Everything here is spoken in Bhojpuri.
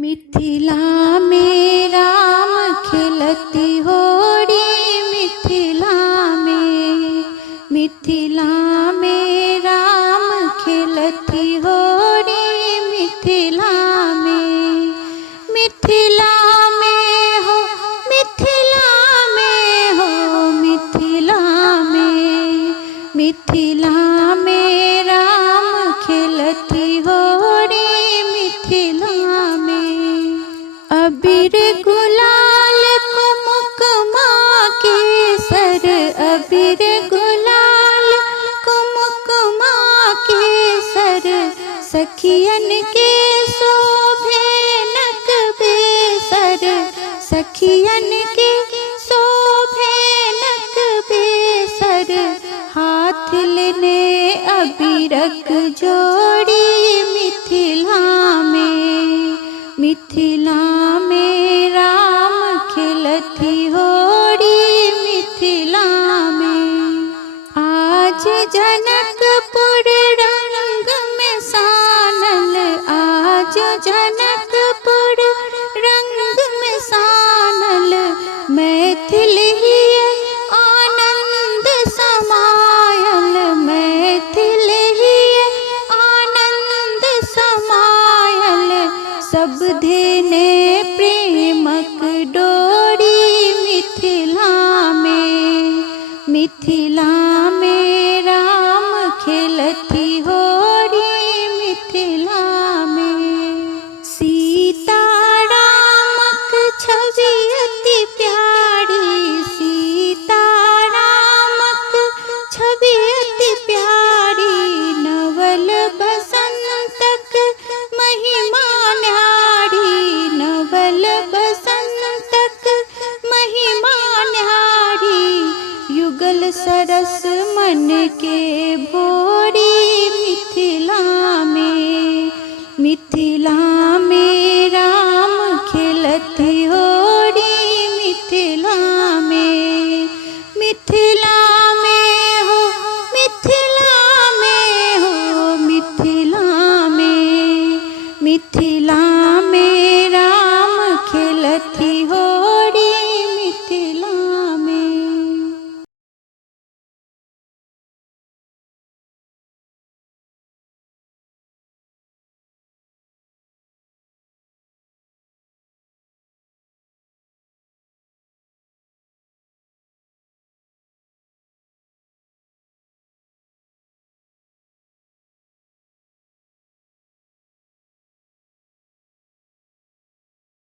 मिथिला में राम खेलती होरी, मिथिला में राम खेलती होरी, मिथिला में हो, मिथिला में हो, मिथिला में राम खेलती होरी, मिथिला में। अबीर गुलाल कुमकुमा केसर, अबीर गुलाल कुमकुमा केसर, सखियन के शोभे नक बेसर, सखियन के शोभे नक बेसर, हाथ लेने अबीरक जोड़ी, मिथिला में राम खेलती होरी, मिथिला में। आज जनकपुर रंग में सानल, आज जनकपुर रंग में सानल, मैथिल ही आनंद समायल, मैथिल ही आनंद समायल, सब धेने